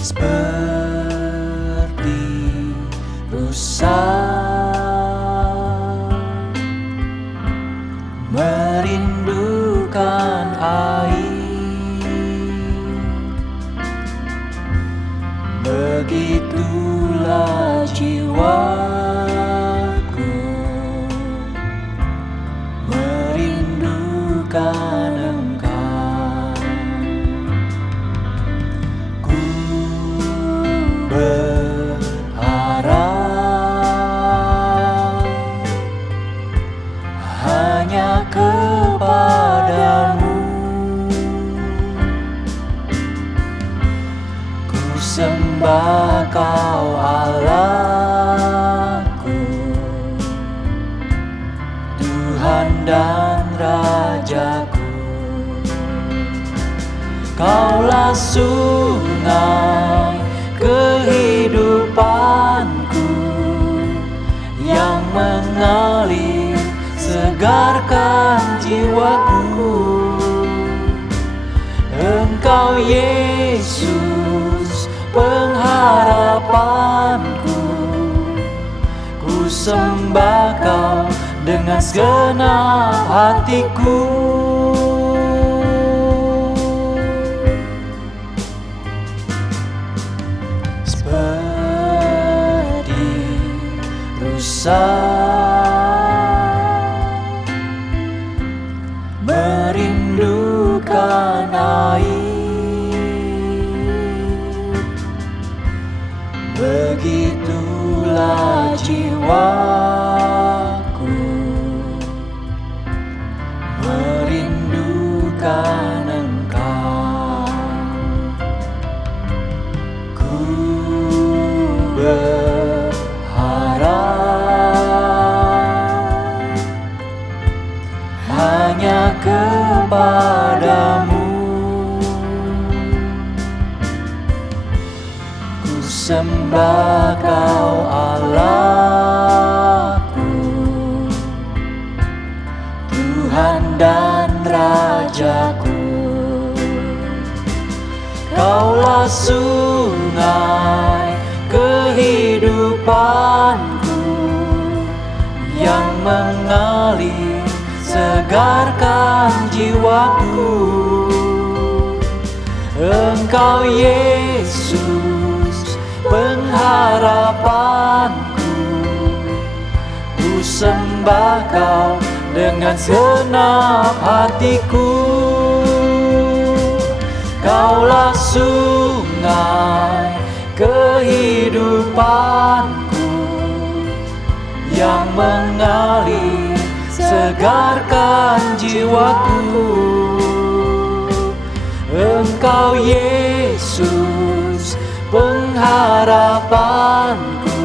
seperti rusa merindukan air, begitulah jiwaku merindukan Engkau. Ku berharap hanya kepadamu, ku sembah Kau Allahku, Tuhan dan Rajaku. Kaulah sungai kehidupanku yang mengalir segarkan jiwaku. Engkau Yesus pengharapanku, ku sembah Kau dengan segenap hatiku. Seperti rusa merindukan air, begitulah jiwaku merindukan Engkau. Ku berharap hanya kepadamu, ku sembah Kau Allahku, Tuhan dan Rajaku. Kaulah sungai kehidupanku yang mengalir segarkan jiwaku. Engkau Yesus pengharapanku, ku sembah Kau dengan segenap hatiku. Kaulah sungai kehidupanku yang mengalir segarkan jiwaku. Engkau Yesus pengharapanku,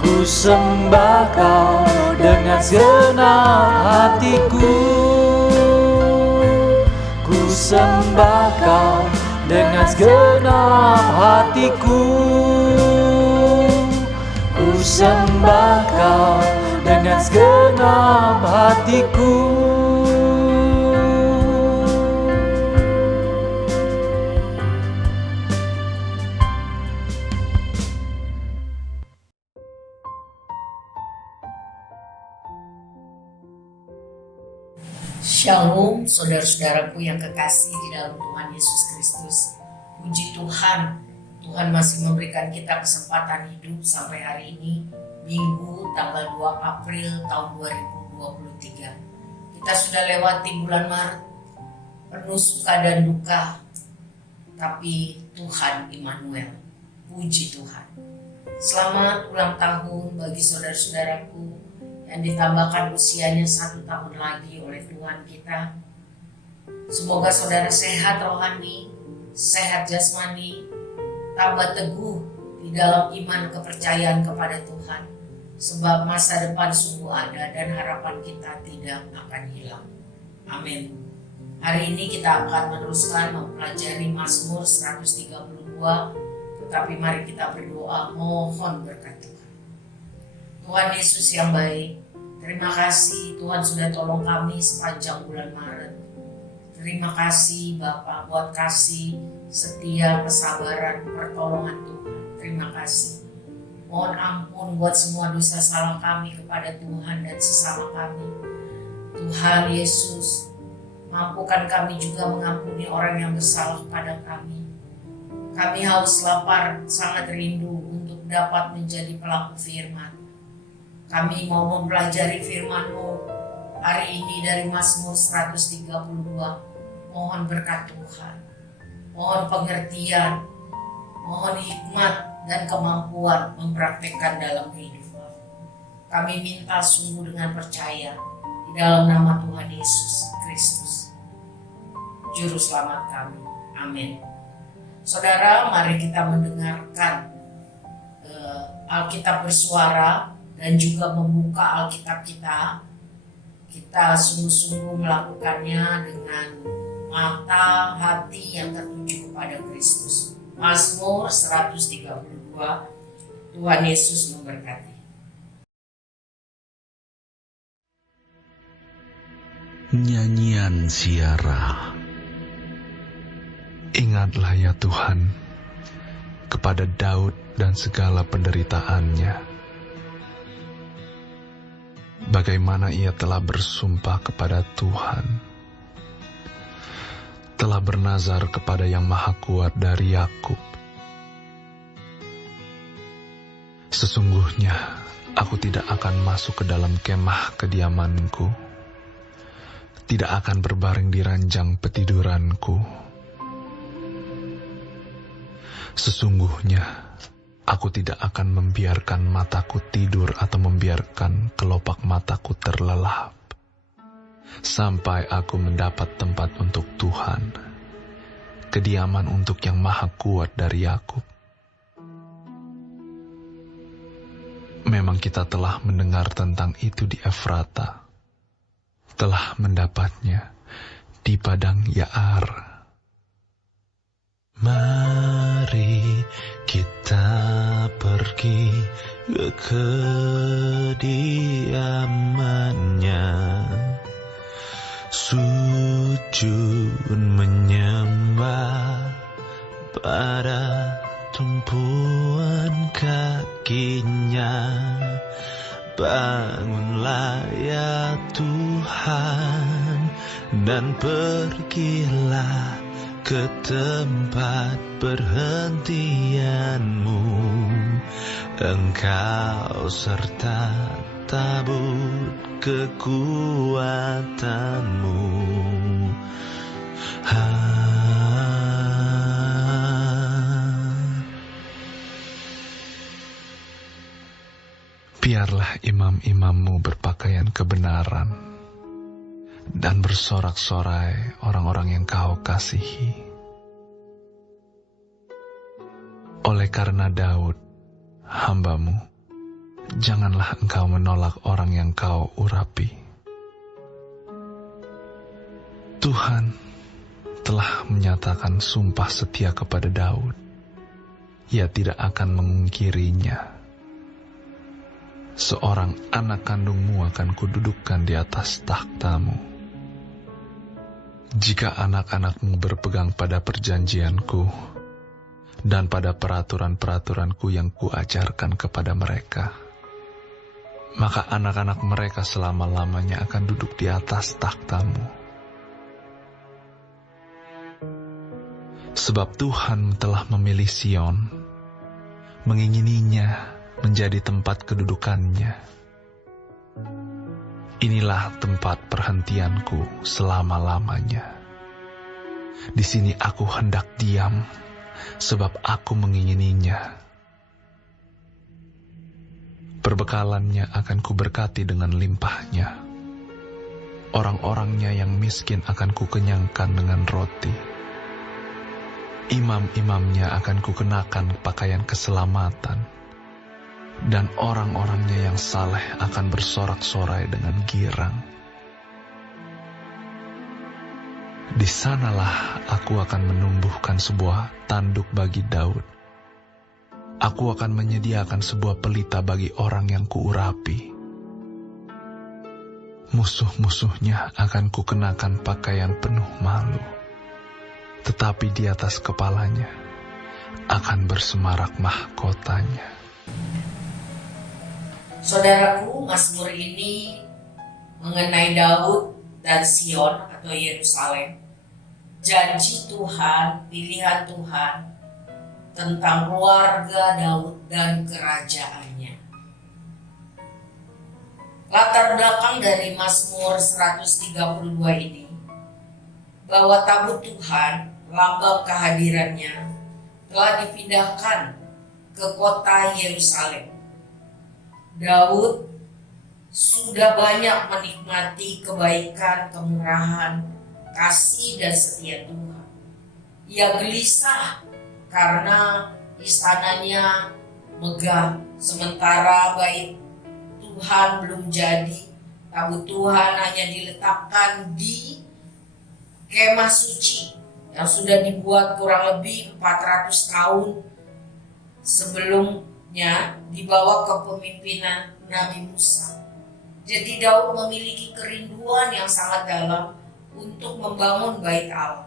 ku sembah Kau dengan segenap hatiku. Ku sembah Kau dengan segenap hatiku. Ku sembah Kau dengan segenap hatiku. Shalom saudara-saudaraku yang kekasih di dalam Tuhan Yesus Kristus. Puji Tuhan, Tuhan masih memberikan kita kesempatan hidup sampai hari ini, Minggu tanggal 2 April tahun 2023. Kita sudah lewati bulan Maret, penuh suka dan duka, tapi Tuhan Immanuel. Puji Tuhan. Selamat ulang tahun bagi saudara-saudaraku yang ditambahkan usianya 1 tahun lagi oleh Tuhan kita. Semoga saudara sehat rohani, sehat jasmani, tambah teguh di dalam iman kepercayaan kepada Tuhan, sebab masa depan sungguh ada dan harapan kita tidak akan hilang. Amin. Hari ini kita akan meneruskan mempelajari Mazmur 132, tetapi mari kita berdoa mohon berkat Tuhan. Tuhan Yesus yang baik, terima kasih Tuhan sudah tolong kami sepanjang bulan Maret. Terima kasih Bapa buat kasih, setia, kesabaran, pertolongan Tuhan. Terima kasih. Mohon ampun buat semua dosa salah kami kepada Tuhan dan sesama kami. Tuhan Yesus, mampukan kami juga mengampuni orang yang bersalah pada kami. Kami haus lapar, sangat rindu untuk dapat menjadi pelaku firman. Kami mau mempelajari firman-Mu hari ini dari Mazmur 132. Mohon berkat Tuhan, mohon pengertian, mohon hikmat dan kemampuan mempraktekkan dalam kehidupan. Kami minta sungguh dengan percaya di dalam nama Tuhan Yesus Kristus, Juru Selamat kami. Amin. Saudara, mari kita mendengarkan Alkitab bersuara dan juga membuka Alkitab kita. Kita sungguh-sungguh melakukannya dengan mata hati yang tertuju kepada Kristus. Mazmur 132. Tuhan Yesus memberkati. Nyanyian ziarah. Ingatlah ya Tuhan, kepada Daud dan segala penderitaannya. Bagaimana ia telah bersumpah kepada Tuhan, telah bernazar kepada Yang Maha Kuat dari Yakub. Sesungguhnya aku tidak akan masuk ke dalam kemah kediamanku, tidak akan berbaring di ranjang petiduranku. Sesungguhnya aku tidak akan membiarkan mataku tidur atau membiarkan kelopak mataku terlelap, sampai aku mendapat tempat untuk Tuhan, kediaman untuk Yang Maha Kuat dari Yakub. Memang kita telah mendengar tentang itu di Efrata, telah mendapatnya di padang Yaar. Mari kita pergi ke kediamannya, sujud menyembah pada tumpuan kakinya. Bangunlah ya Tuhan dan pergilah ke tempat perhentianmu. Engkau serta tabut kekuatanmu. Biarlah imam-imammu berpakaian kebenaran dan bersorak-sorai orang-orang yang kau kasihi. Oleh karena Daud, hambamu, janganlah engkau menolak orang yang kau urapi. Tuhan telah menyatakan sumpah setia kepada Daud. Ia tidak akan mengungkirinya. Seorang anak kandungmu akan kududukkan di atas takhtamu. Jika anak-anakmu berpegang pada perjanjianku dan pada peraturan-peraturanku yang kuajarkan kepada mereka, maka anak-anak mereka selama-lamanya akan duduk di atas takhtamu. Sebab Tuhan telah memilih Sion, mengingininya menjadi tempat kedudukannya. Inilah tempat perhentianku selama-lamanya. Di sini aku hendak diam, sebab aku mengingininya. Perbekalannya akan kuberkati dengan limpahnya. Orang-orangnya yang miskin akan kukenyangkan dengan roti. Imam-imamnya akan kukenakan pakaian keselamatan. Dan orang-orangnya yang saleh akan bersorak-sorai dengan girang. Di sanalah aku akan menumbuhkan sebuah tanduk bagi Daud. Aku akan menyediakan sebuah pelita bagi orang yang kuurapi. Musuh-musuhnya akan kukenakan pakaian penuh malu, tetapi di atas kepalanya akan bersemarak mahkotanya. Saudaraku, Mazmur ini mengenai Daud dan Sion atau Yerusalem, janji Tuhan, pilihan Tuhan tentang keluarga Daud dan kerajaannya. Latar belakang dari Mazmur 132 ini, bahwa tabut Tuhan, lambang kehadirannya, telah dipindahkan ke kota Yerusalem. Daud sudah banyak menikmati kebaikan, kemurahan, kasih dan setia Tuhan. Ia gelisah karena istananya megah, sementara bait Tuhan belum jadi. Tabut Tuhan hanya diletakkan di kemah suci yang sudah dibuat kurang lebih 400 tahun sebelumnya di bawah kepemimpinan Nabi Musa. Jadi Daud memiliki kerinduan yang sangat dalam untuk membangun bait Allah.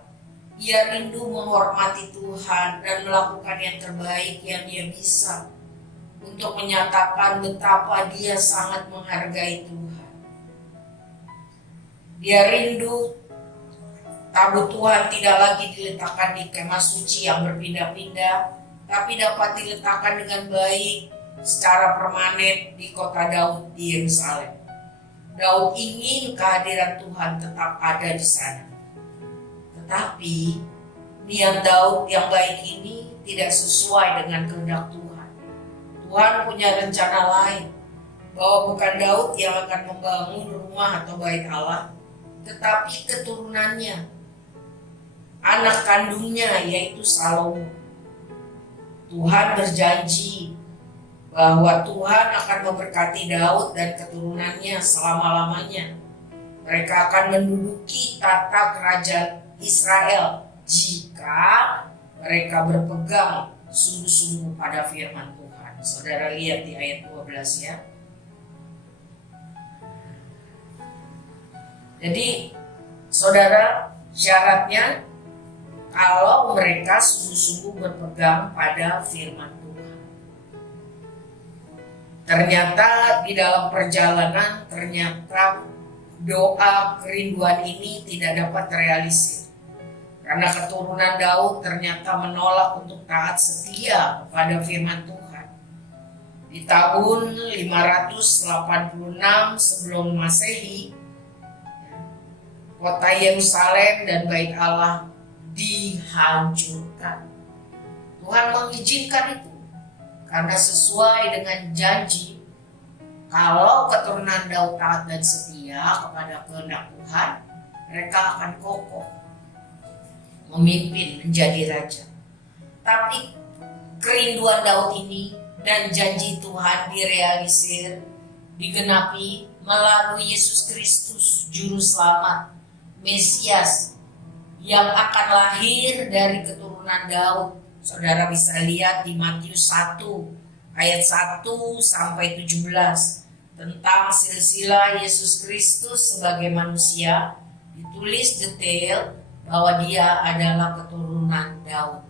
Ia rindu menghormati Tuhan dan melakukan yang terbaik yang dia bisa untuk menyatakan betapa dia sangat menghargai Tuhan. Dia rindu tabut Tuhan tidak lagi diletakkan di kemah suci yang berpindah-pindah, tapi dapat diletakkan dengan baik secara permanen di kota Daud di Yerusalem. Daud ingin kehadiran Tuhan tetap ada di sana. Tetapi niat Daud yang baik ini tidak sesuai dengan kehendak Tuhan. Tuhan punya rencana lain, bahwa bukan Daud yang akan membangun rumah atau bait Allah, tetapi keturunannya, anak kandungnya yaitu Salomo. Tuhan berjanji bahwa Tuhan akan memberkati Daud dan keturunannya selama-lamanya. Mereka akan menduduki tata kerajaan Israel jika mereka berpegang sungguh-sungguh pada firman Tuhan. Saudara lihat di ayat 12 ya. Jadi saudara, syaratnya kalau mereka sungguh-sungguh berpegang pada firman Tuhan. Ternyata di dalam perjalanan, ternyata doa kerinduan ini tidak dapat terrealisir. Karena keturunan Daud ternyata menolak untuk taat setia kepada firman Tuhan. Di tahun 586 sebelum Masehi, kota Yerusalem dan bait Allah dihancurkan. Tuhan mengizinkan itu karena sesuai dengan janji, kalau keturunan Daud taat dan setia kepada kehendak Tuhan, mereka akan kokoh memimpin menjadi raja. Tapi kerinduan Daud ini dan janji Tuhan direalisir, digenapi melalui Yesus Kristus, Juru Selamat, Mesias, yang akan lahir dari keturunan Daud. Saudara bisa lihat di Matius 1 ayat 1 sampai 17 tentang silsilah Yesus Kristus sebagai manusia, ditulis detail bahwa dia adalah keturunan Daud.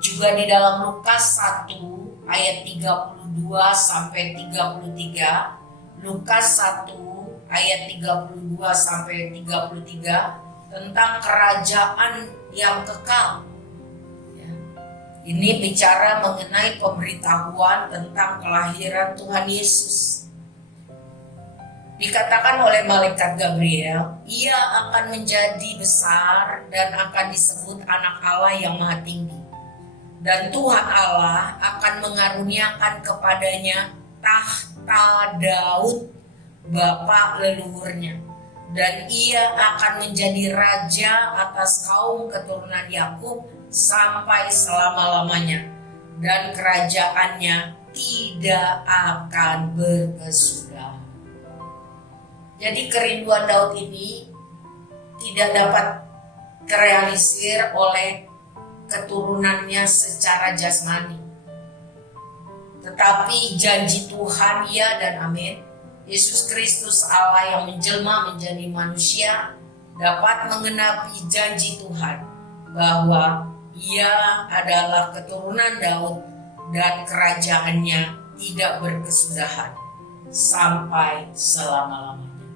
Juga di dalam Lukas 1 ayat 32 sampai 33, Lukas 1 ayat 32 sampai 33 tentang kerajaan yang kekal. Ya. Ini bicara mengenai pemberitahuan tentang kelahiran Tuhan Yesus. Dikatakan oleh malaikat Gabriel, ia akan menjadi besar dan akan disebut anak Allah yang maha tinggi. Dan Tuhan Allah akan mengaruniakan kepadanya tahta Daud, bapa leluhurnya. Dan ia akan menjadi raja atas kaum keturunan Yakub sampai selama-lamanya. Dan kerajaannya tidak akan berkesudahan. Jadi kerinduan Daud ini tidak dapat terrealisir oleh keturunannya secara jasmani. Tetapi janji Tuhan ya dan amin, Yesus Kristus Allah yang menjelma menjadi manusia dapat menggenapi janji Tuhan bahwa Ia adalah keturunan Daud dan kerajaannya tidak berkesudahan sampai selama-lamanya.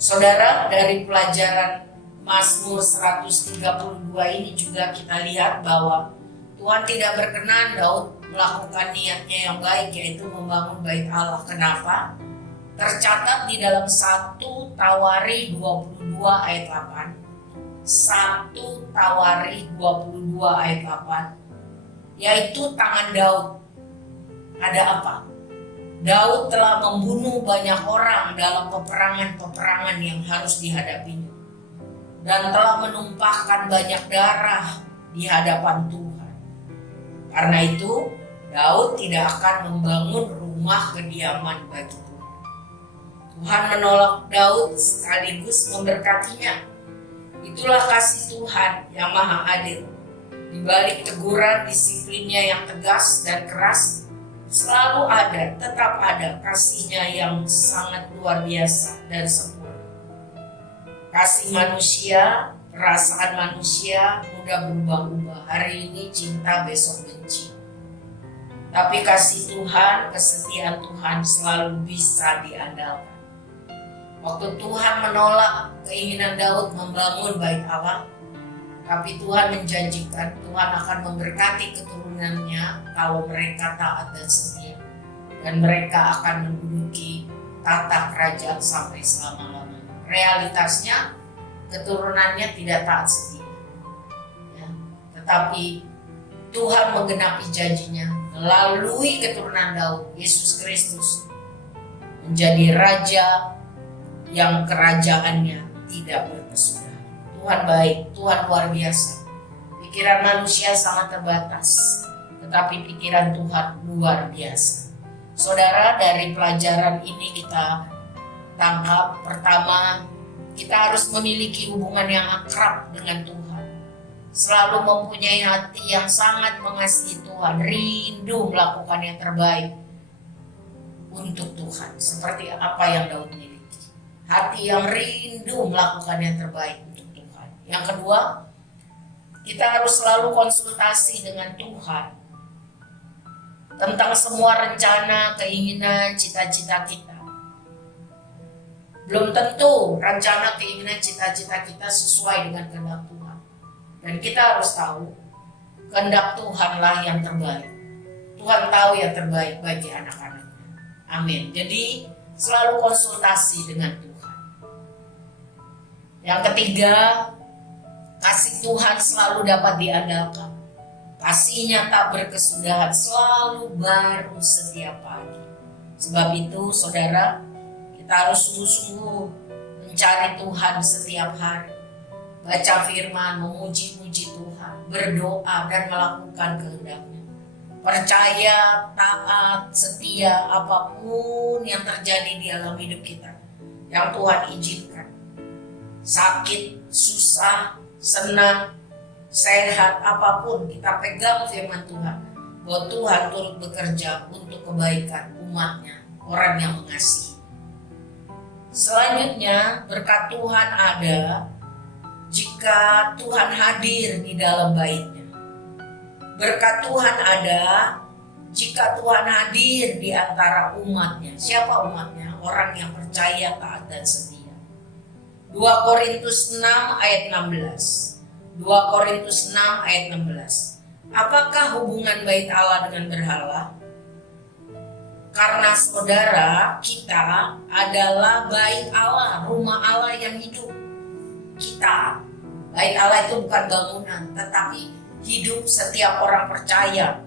Saudara, dari pelajaran Mazmur 132 ini juga kita lihat bahwa Tuhan tidak berkenan Daud melakukan niatnya yang baik, yaitu membangun bait Allah. Kenapa? Tercatat di dalam 1 Tawari 22 ayat 8. 1 Tawari 22 ayat 8, yaitu tangan Daud. Ada apa? Daud telah membunuh banyak orang dalam peperangan-peperangan yang harus dihadapinya, dan telah menumpahkan banyak darah di hadapan Tuhan. Karena itu, Daud tidak akan membangun rumah kediaman bagi Tuhan. Tuhan menolak Daud sekaligus memberkatinya. Itulah kasih Tuhan yang maha adil. Di balik teguran disiplinnya yang tegas dan keras, selalu ada, tetap ada kasihnya yang sangat luar biasa dan sempurna. Kasih manusia, perasaan manusia mudah berubah-ubah. Hari ini cinta, besok benci. Tapi kasih Tuhan, kesetiaan Tuhan selalu bisa diandalkan. Waktu Tuhan menolak keinginan Daud membangun bait Allah, tapi Tuhan menjanjikan Tuhan akan memberkati keturunannya kalau mereka taat dan setia, dan mereka akan menduduki tahta kerajaan sampai selama-lamanya. Realitasnya keturunannya tidak taat setia, ya. Tetapi Tuhan menggenapi janjinya melalui keturunan Daud, Yesus Kristus menjadi raja yang kerajaannya tidak berkesudahan. Tuhan baik, Tuhan luar biasa. Pikiran manusia sangat terbatas, tetapi pikiran Tuhan luar biasa. Saudara, dari pelajaran ini kita tangkap, pertama, kita harus memiliki hubungan yang akrab dengan Tuhan. Selalu mempunyai hati yang sangat mengasihi Tuhan, rindu melakukan yang terbaik untuk Tuhan, seperti apa yang Daud miliki. Hati yang rindu melakukan yang terbaik untuk Tuhan. Yang kedua, kita harus selalu konsultasi dengan Tuhan tentang semua rencana, keinginan, cita-cita kita. Belum tentu rencana, keinginan, cita-cita kita sesuai dengan kehendak Tuhan. Dan kita harus tahu, kehendak Tuhanlah yang terbaik. Tuhan tahu yang terbaik bagi anak-anaknya. Amin. Jadi selalu konsultasi dengan Tuhan. Yang ketiga, kasih Tuhan selalu dapat diandalkan. Kasih-Nya tak berkesudahan, selalu baru setiap pagi. Sebab itu, saudara, kita harus sungguh-sungguh mencari Tuhan setiap hari. Baca firman, memuji-muji Tuhan, berdoa dan melakukan kehendak-Nya. Percaya, taat, setia apapun yang terjadi di alam hidup kita, yang Tuhan izinkan. Sakit, susah, senang, sehat, apapun, kita pegang firman Tuhan, bahwa Tuhan turut bekerja untuk kebaikan umat-Nya, orang yang mengasihi. Selanjutnya, berkat Tuhan ada jika Tuhan hadir di dalam bait-Nya. Berkat Tuhan ada jika Tuhan hadir di antara umat-Nya. Siapa umat-Nya? Orang yang percaya, taat, dan setia. 2 Korintus 6 ayat 16. 2 Korintus 6 ayat 16. Apakah hubungan bait Allah dengan berhala? Karena saudara, kita adalah bait Allah, rumah Allah yang hidup. Kita, bait Allah itu bukan bangunan, tetapi hidup setiap orang percaya.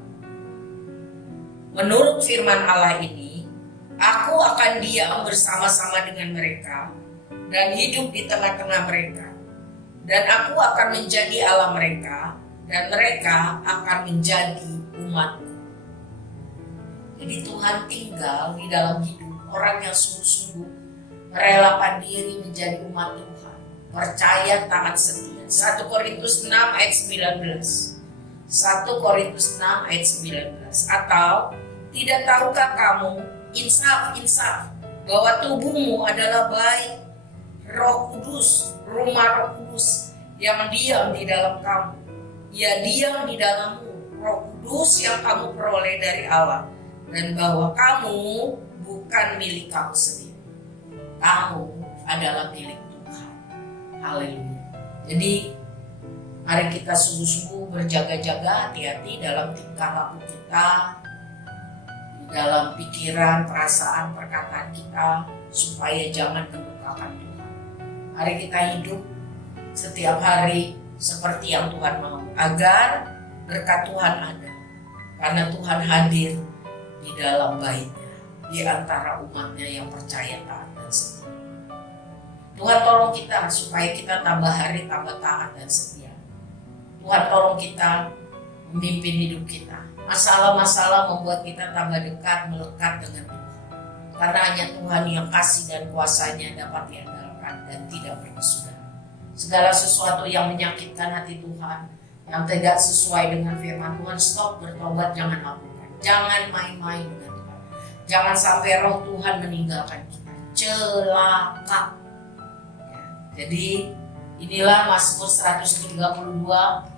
Menurut firman Allah ini, aku akan diam bersama-sama dengan mereka dan hidup di tengah-tengah mereka. Dan aku akan menjadi Allah mereka, dan mereka akan menjadi umatku. Jadi Tuhan tinggal di dalam hidup orang yang sungguh-sungguh merelakan diri menjadi umat Tuhan, percaya, taat, setia. 1 Korintus 6 ayat 19. 1 Korintus 6 ayat 19. Atau, tidak tahukah kamu insaf bahwa tubuhmu adalah baik. Roh Kudus, rumah Roh Kudus yang diam di dalam kamu. Ia diam di dalammu, Roh Kudus yang kamu peroleh dari Allah. Dan bahwa kamu bukan milik kamu sendiri. Kamu adalah milik Tuhan. Haleluya. Jadi mari kita sungguh-sungguh berjaga-jaga, hati-hati dalam tingkah laku kita, dalam pikiran, perasaan, perkataan kita, supaya jangan melupakan Tuhan. Mari kita hidup setiap hari seperti yang Tuhan mau, agar berkat Tuhan ada. Karena Tuhan hadir di dalam baitnya, di antara umatnya yang percaya, taat, dan setia. Tuhan tolong kita supaya kita tambah hari, tambah taat dan setia. Tuhan tolong kita memimpin hidup kita. Masalah-masalah membuat kita tambah dekat, melekat dengan Tuhan. Karena hanya Tuhan yang kasih dan kuasanya dapat diandalkan dan tidak berkesudahan. Segala sesuatu yang menyakitkan hati Tuhan, yang tidak sesuai dengan firman Tuhan, stop, bertobat, jangan lakukan. Jangan main-main dengan Tuhan. Jangan sampai roh Tuhan meninggalkan kita. Celaka. Ya, jadi inilah Mazmur 132.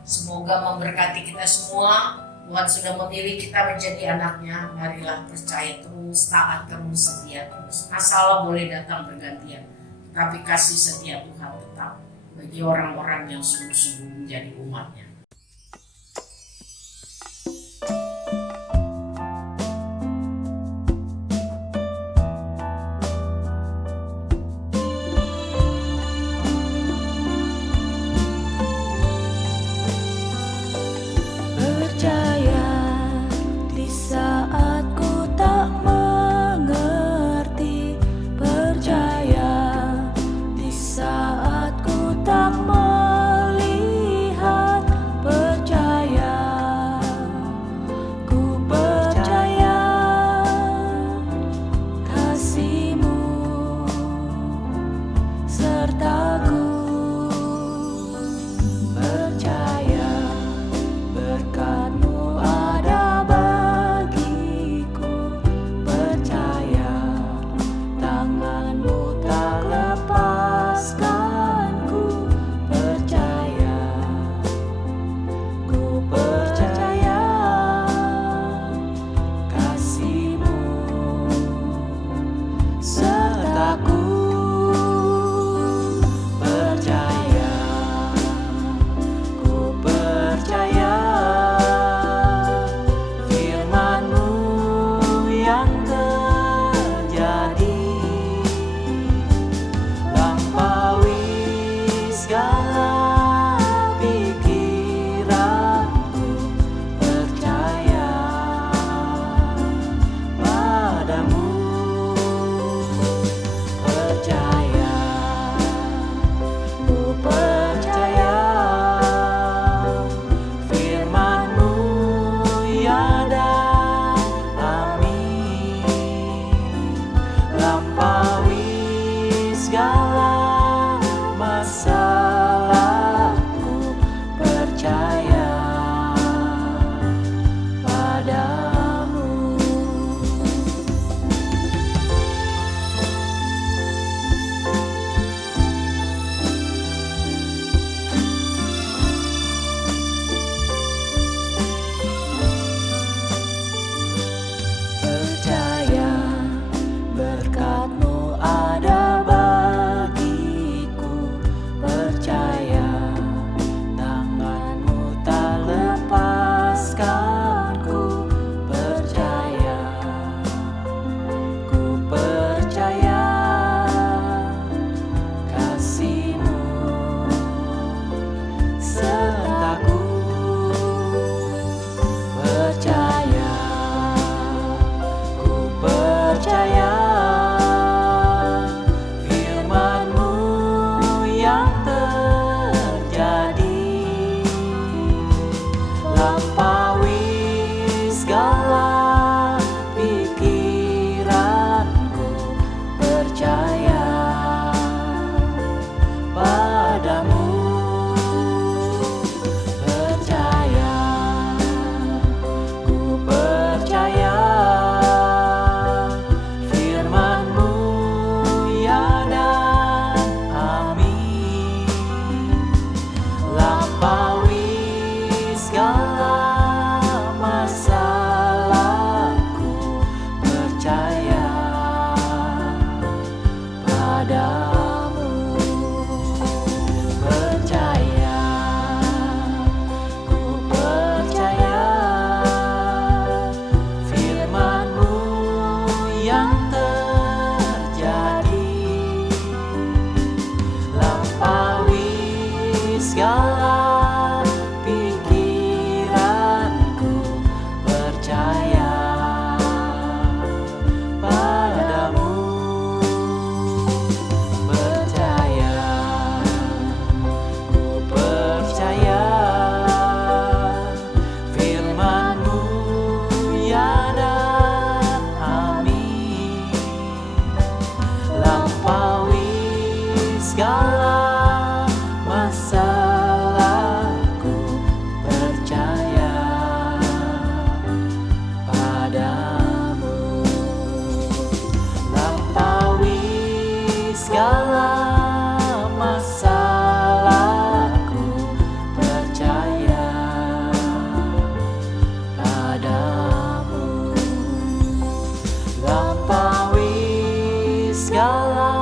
Semoga memberkati kita semua. Tuhan sudah memilih kita menjadi anaknya. Marilah percaya terus, taat terus, setia terus. Masalah boleh datang bergantian, tapi kasih setia Tuhan tetap bagi orang-orang yang sungguh-sungguh menjadi umatnya. Percaya di saat ku tak mengerti, percaya di saat ku tak melihat, segala masalahku, percaya padamu. Lampaui segala masalahku, percaya padamu. Lampaui segala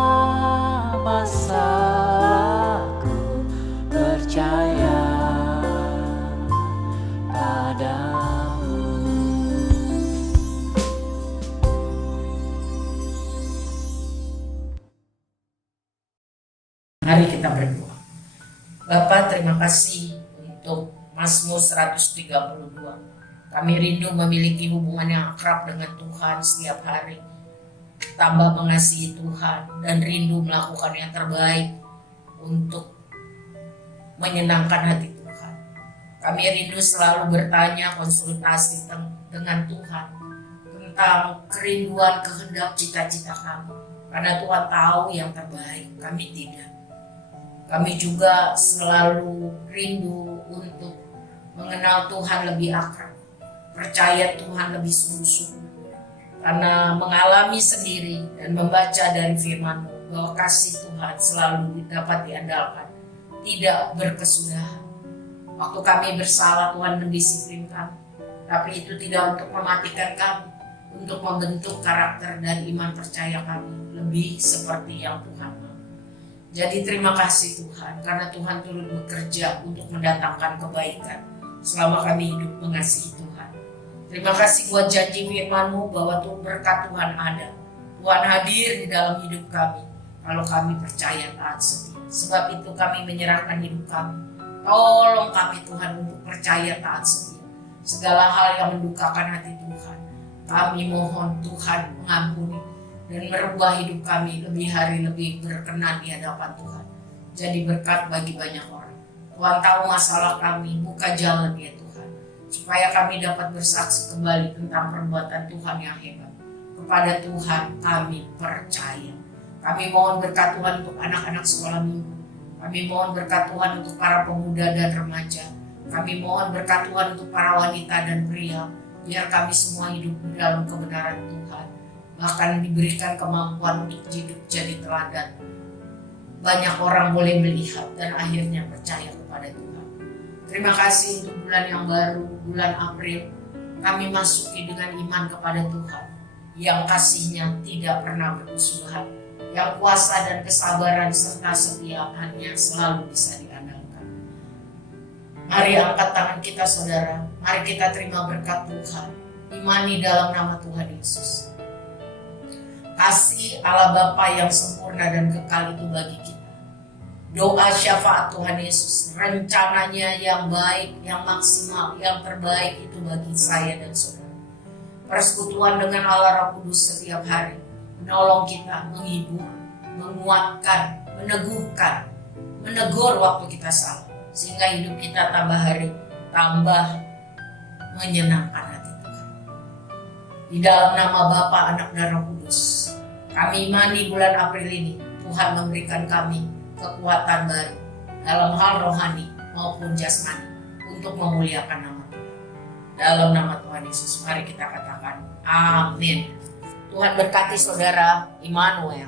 masalahku, percaya padamu. Mari kita berdoa. Bapa, terima kasih untuk Mazmur 132. Kami rindu memiliki hubungan yang akrab dengan Tuhan setiap hari. Tambah mengasihi Tuhan dan rindu melakukan yang terbaik untuk menyenangkan hati Tuhan. Kami rindu selalu bertanya, konsultasi dengan Tuhan tentang kerinduan, kehendak, cita-cita kami. Karena Tuhan tahu yang terbaik, kami tidak. Kami juga selalu rindu untuk mengenal Tuhan lebih akrab, percaya Tuhan lebih sungguh-sungguh. Karena mengalami sendiri dan membaca dari firman-Mu bahwa kasih Tuhan selalu dapat diandalkan, tidak berkesudahan. Waktu kami bersalah, Tuhan mendisiplin kami, tapi itu tidak untuk mematikan kami, untuk membentuk karakter dan iman percaya kami lebih seperti yang Tuhan mau. Jadi terima kasih Tuhan, karena Tuhan turut bekerja untuk mendatangkan kebaikan selama kami hidup mengasihi Tuhan. Terima kasih buat janji firman-Mu bahwa berkat Tuhan ada. Tuhan hadir di dalam hidup kami kalau kami percaya taat setia. Sebab itu kami menyerahkan hidup kami. Tolong kami Tuhan untuk percaya taat setia. Segala hal yang mendukakan hati Tuhan, kami mohon Tuhan mengampuni dan merubah hidup kami lebih hari lebih berkenan di hadapan Tuhan. Jadi berkat bagi banyak orang. Tuhan tahu masalah kami, buka jalan ya Tuhan, supaya kami dapat bersaksi kembali tentang perbuatan Tuhan yang hebat. Kepada Tuhan kami percaya. Kami mohon berkat Tuhan untuk anak-anak sekolah minggu. Kami mohon berkat Tuhan untuk para pemuda dan remaja. Kami mohon berkat Tuhan untuk para wanita dan pria. Biar kami semua hidup di dalam kebenaran Tuhan. Bahkan diberikan kemampuan untuk hidup jadi teladan. Banyak orang boleh melihat dan akhirnya percaya kepada Tuhan. Terima kasih untuk bulan yang baru, bulan April. Kami masuki dengan iman kepada Tuhan, yang kasih-Nya tidak pernah berkesudahan, yang kuasa dan kesabaran serta setiaannya selalu bisa diandalkan. Mari angkat tangan kita saudara, mari kita terima berkat Tuhan, imani dalam nama Tuhan Yesus. Kasih Allah Bapa yang sempurna dan kekal itu bagi kita. Doa syafaat Tuhan Yesus, rencananya yang baik, yang maksimal, yang terbaik itu bagi saya dan saudara. Persekutuan dengan Allah Roh Kudus setiap hari menolong kita, menghibur, menguatkan, meneguhkan, menegur waktu kita salah, sehingga hidup kita tambah hari, tambah menyenangkan hati Tuhan. Di dalam nama Bapa, Anak dan Roh Kudus, kami imani bulan April ini Tuhan memberikan kami kekuatan baru dalam hal rohani maupun jasmani untuk memuliakan nama Tuhan. Dalam nama Tuhan Yesus, mari kita katakan amin. Tuhan berkati saudara. Immanuel.